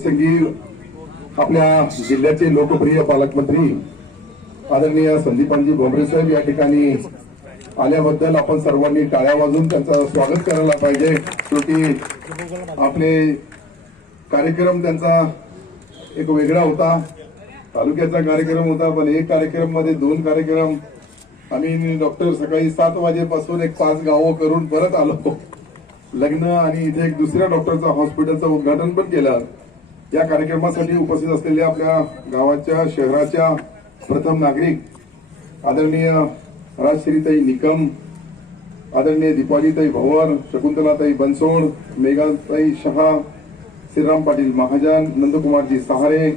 संगीर आपल्या जिल्ह्याचे लोकप्रिय पालकमंत्री आदरणीय संदीपानजी भोमरे साहेब या ठिकाणी आल्याबद्दल आपण सर्वांनी टाळ्या वाजवून त्यांचं स्वागत करायला पाहिजे। शेवटी आपले कार्यक्रम त्यांचा एक वेगळा होता, तालुक्याचा कार्यक्रम होता, पण एक कार्यक्रम मध्ये दोन कार्यक्रम आम्ही डॉक्टर सकाळी 7 वाजेपासून एक 5 गावं करून परत आलो। लग्न आणि इथे एक दुसऱ्या डॉक्टरचा हॉस्पिटलचं उद्घाटन पण केलं। या कार्यक्रमासाठी उपस्थित असलेल्या आपल्या गावाच्या शहराच्या प्रथम नागरिक आदरणीय राजश्रीताई निकम, आदरणीय दीपालीताई भवर, शकुंतलाताई बनसोड, मेघाताई शहा, श्रीराम पाटील महाजन, नंदकुमारजी सहारे,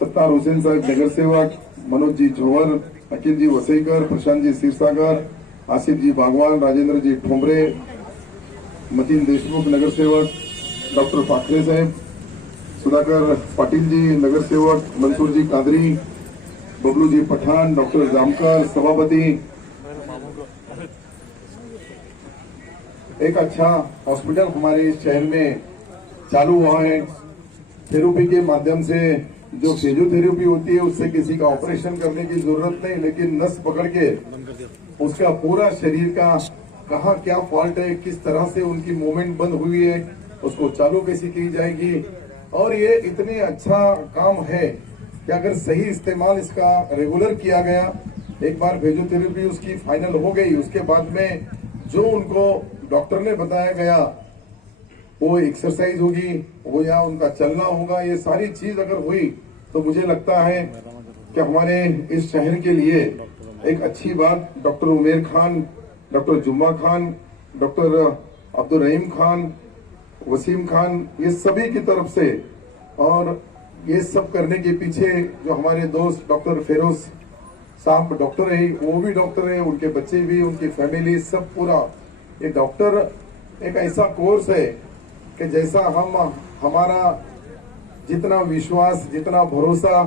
सत्तार हुसेन साहेब नगरसेवक, मनोजजी झोवर, अखिलजी वसईकर, प्रशांतजी क्षीरसागर, आसिफजी बागवान, राजेंद्रजी ठोंबरे, मतीन देशमुख नगरसेवक, डॉक्टर पाखरे साहेब, सुधाकर पाटीलजी नगरसेवक, मंसूरजी कादरी, बबलूजी पठान, डॉक्टर जामकर सभापति। एक अच्छा हॉस्पिटल हमारे शहर में चालू हुआ है। थेरेपी के माध्यम से जो फिजियोथेरेपी होती है उससे किसी का ऑपरेशन करने की जरूरत नहीं, लेकिन नस पकड़ के उसका पूरा शरीर का कहाँ क्या फॉल्ट है, किस तरह से उनकी मूवमेंट बंद हुई है, उसको चालू कैसी की जाएगी। और ये इतनी अच्छा काम है कि अगर सही इस्तेमाल इसका रेगुलर किया गया, एक बार फिजियोथेरेपी उसकी फाइनल हो गई, उसके बाद में जो उनको डॉक्टर ने बताया गया वो एक्सरसाइज होगी, वो या उनका चलना होगा, ये सारी चीज अगर हुई तो मुझे लगता है कि हमारे इस शहर के लिए एक अच्छी बात। डॉक्टर उमेर खान, डॉक्टर जुम्मा खान, डॉक्टर अब्दुल रहीम खान, वसीम खान, ये सभी की तरफ से, और ये सब करने के पीछे जो हमारे दोस्त डॉक्टर फेरोज साहब डॉक्टर है, वो भी डॉक्टर है, उनके बच्चे भी, उनकी फैमिली सब पूरा। ये डॉक्टर एक ऐसा कोर्स है कि जैसा हमारा जितना विश्वास, जितना भरोसा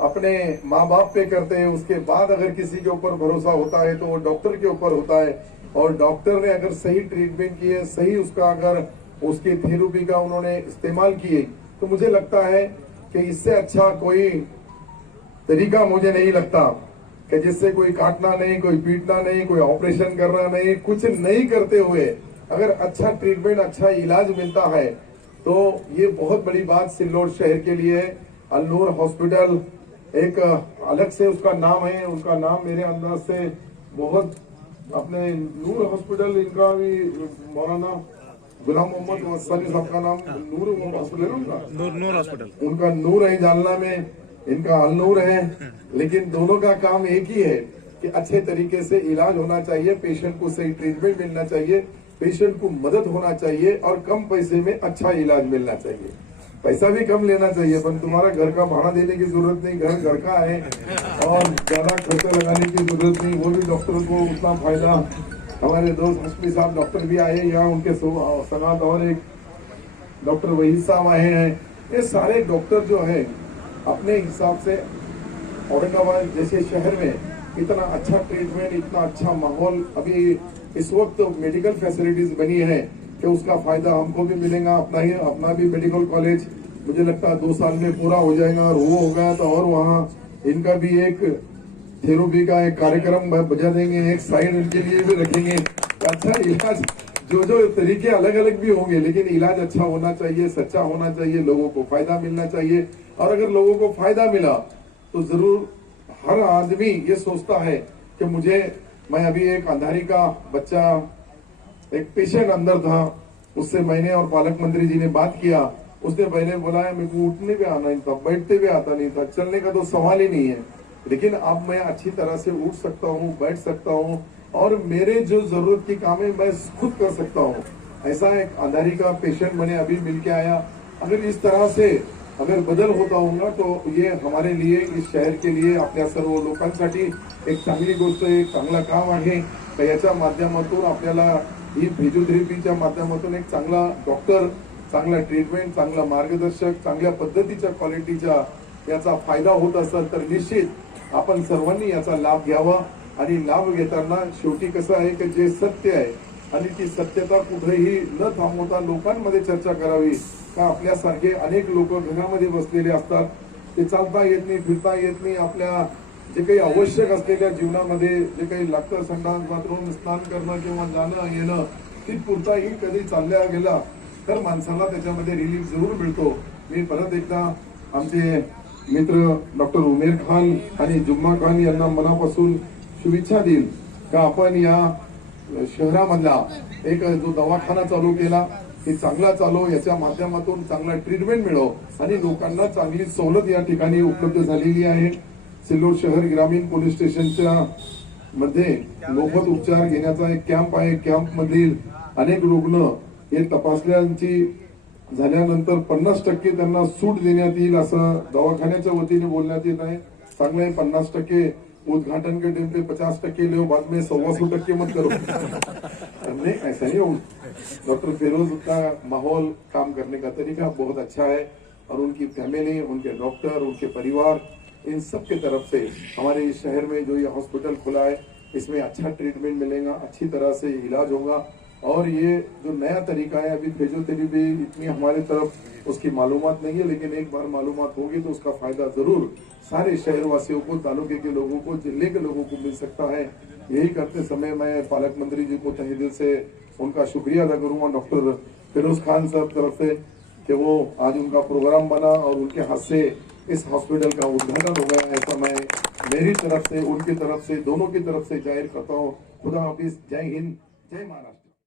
अपने माँ बाप पे करते हैं, उसके बाद अगर किसी के ऊपर भरोसा होता है तो वो डॉक्टर के ऊपर होता है। और डॉक्टर ने अगर सही ट्रीटमेंट किए, सही उसका अगर उसकी थेरेपी का उन्होंने इस्तेमाल किए, तो मुझे लगता है कि इससे अच्छा कोई तरीका मुझे नहीं लगता कि जिससे कोई काटना नहीं, कोई पीटना नहीं, कोई ऑपरेशन करना नहीं, कुछ नहीं करते हुए अगर अच्छा ट्रीटमेंट, अच्छा इलाज मिलता है तो ये बहुत बड़ी बात सिल्लोड शहर के लिए है। अल्नूर हॉस्पिटल एक अलग से उसका नाम है, उनका नाम मेरे अंदाज से बहुत, अपने नूर हॉस्पिटल इनका भी मौलाना गुलाम मोहम्मद वस्तानी साहब का नाम नूर हॉस्पिटल है, नूर हॉस्पिटल उनका नूर है जालना में, इनका अलनूर है, लेकिन दोनों का काम एक ही है कि अच्छे तरीके से इलाज होना चाहिए, पेशेंट को सही ट्रीटमेंट मिलना चाहिए, पेशेंट को मदद होना चाहिए और कम पैसे में अच्छा इलाज मिलना चाहिए। पैसा भी कम लेना चाहिए, पर तुम्हारा घर का भाड़ा देने की जरूरत नहीं, घर का है और ज्यादा खर्चा लगाने की जरूरत नहीं, वो भी डॉक्टर को उतना फायदा। हमारे दोस्त हस्मी साहब डॉक्टर भी आए यहाँ, उनके सगात और एक डॉक्टर वहीद साहब आए हैं। ये सारे डॉक्टर जो है अपने हिसाब से औरंगाबाद जैसे शहर में इतना अच्छा ट्रीटमेंट, इतना अच्छा माहौल, अभी इस वक्त मेडिकल फैसिलिटीज बनी है कि उसका फायदा हमको भी मिलेगा। अपना भी मेडिकल कॉलेज मुझे लगता है 2 साल में पूरा हो जाएगा, और वो होगा तो और वहाँ इनका भी एक थेरेपी का एक कार्यक्रम बजा देंगे, एक साइड इनके लिए भी रखेंगे। अच्छा इलाज, जो तरीके अलग अलग भी होंगे, लेकिन इलाज अच्छा होना चाहिए, सच्चा होना चाहिए, लोगों को फायदा मिलना चाहिए। और अगर लोगों को फायदा मिला तो जरूर हर आदमी ये सोचता है कि मैं अभी एक अंधारी का बच्चा, एक पेशेंट अंदर था, उससे मैंने और पालक मंत्री जी ने बात किया। उसने पहले बोला है मेरे को उठने भी आना नहीं था, बैठते भी आता नहीं था, चलने का तो सवाल ही नहीं है, लेकिन अब मैं अच्छी तरह से उठ सकता हूँ, बैठ सकता हूँ, और मेरे जो जरूरत की काम है मैं खुद कर सकता हूँ। ऐसा एक अंधारी का पेशेंट मैंने अभी मिल के आया। अगर इस तरह से अगर बदल होता होगा तो ये हमारे लिए, इस शहर के लिए, आपल्या सर्व लोकांसाठी एक चांगली गोष्ट, एक चांगला काम आहे। तर याच्या माध्यमातून आपल्याला ही फिजियोथेरपीच्या माध्यमातून एक चांगला डॉक्टर, चांगला ट्रीटमेंट, चांगला मार्गदर्शक, चांगल्या पद्धतीच्या क्वालिटीच्या याचा फायदा होत असेल तर निश्चित आपण सर्वांनी याचा लाभ घ्यावा। आणि लाभ घेताना शेवटी कसं आहे की जे सत्य आहे आणि ती सत्यता कुठेही न थांबवता लोकांमध्ये चर्चा करावी का आपल्यासारखे अनेक लोक घरामध्ये बसलेले असतात, ते चालता येत नाही, फिरता येत नाही, आपल्या जे काही आवश्यक असलेल्या जीवनामध्ये जे काही लागतं, संडास बाथरूम स्नान करणं किंवा जाणं येणं, तिथपुरताही कधी चालल्या गेला तर माणसाला त्याच्यामध्ये रिलीफ जरूर मिळतो. मी परत एकदा आमचे मित्र डॉक्टर उमेर खान आणि जुम्मा खान यांना मनापासून शुभेच्छा देईल का आपण या शहरामधला एक जो दवाखाना चालू केला हे चांगला चालू, याच्या माध्यमातून चांगला ट्रीटमेंट मिळो आणि लोकांना चांगली सवलत या ठिकाणी उपलब्ध झालेली आहे. सिल्लोड शहर ग्रामीण पोलीस स्टेशनच्या मध्ये मोफत उपचार घेण्याचा एक कॅम्प आहे. कॅम्प मधील अनेक रुग्ण हे तपासण्यांची झाल्यानंतर 50% त्यांना सूट देण्यात येईल असं दवाखान्याच्या वतीने बोलण्यात येत आहे. चांगलं आहे, 50% उद्घाटन के टाइम पे 50% लो, बाद में 125% मत करो. नहीं, ऐसा नहीं हो. डॉक्टर फिरोज का माहौल, काम करने का तरीका बहुत अच्छा है और उनकी फैमिली, उनके डॉक्टर, उनके परिवार, इन सब के तरफ से हमारे इस शहर में जो ये हॉस्पिटल खुला है इसमें अच्छा ट्रीटमेंट मिलेगा, अच्छी तरह से इलाज होगा. और ये जो नया तरीका है, अभी फिजियोथेरेपी इतनी हमारे तरफ उसकी मालूमात नहीं है, लेकिन एक बार मालूमात होगी तो उसका फायदा जरूर सारे शहरवासियों को, तालुके के लोगों को, जिले के लोगों को मिल सकता है. यही करते समय मैं पालक मंत्री जी को तहे दिल से उनका शुक्रिया अदा करूंगा डॉक्टर फिरोज खान साहब तरफ से कि वो आज उनका प्रोग्राम बना और उनके हाथ से इस हॉस्पिटल का उद्घाटन हो गया. ऐसा मैं मेरी तरफ से, उनकी तरफ से, दोनों की तरफ से जाहिर करता हूँ. खुदा हाफिज. जय हिंद, जय महाराष्ट्र.